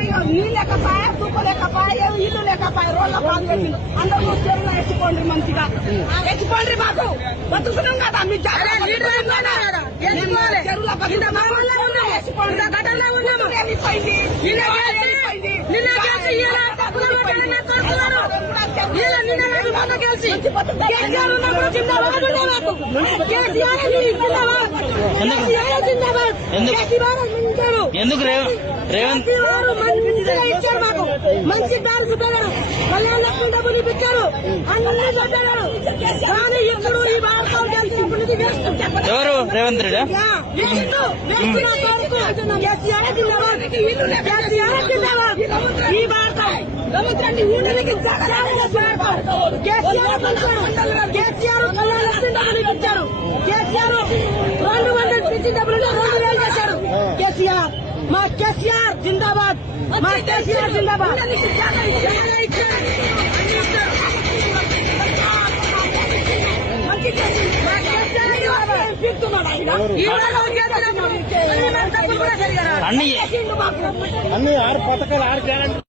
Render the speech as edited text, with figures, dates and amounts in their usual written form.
నీళ్ళు లేకపోయా దుప్పు లేకపోయా ఇల్లు లేకపోయా రోడ్ల పాలు పెట్టింది అందరూ చెరువులో ఎత్తుకోండి మంచిగా ఎత్తుకోండి మాకు బతుకున్నాం కదా మీ ఎందుకు రేవంత్ ఇచ్చారు మాకు మంచి దారి చూపారు కళ్యాణ లక్ష్మి డబ్బులు ఇప్పించారు అన్ని చూపారు కానీ ఇప్పుడు ఈ భారతం ఎవరు రేవంత్ రెడ్డి ఈ భారతం కేసీఆర్ కళ్యాణ లక్ష్మి డబ్బులు ఇప్పించారు కేసీఆర్ 200 పెంచిన డబ్బులు 2000 చేశారు కేసీఆర్ మా కేసీఆర్ జిందాబాద్ మా కేసీఆర్ జిందాబాద్ అన్ని 6 పథకాలు 6 గ్యారెంటీ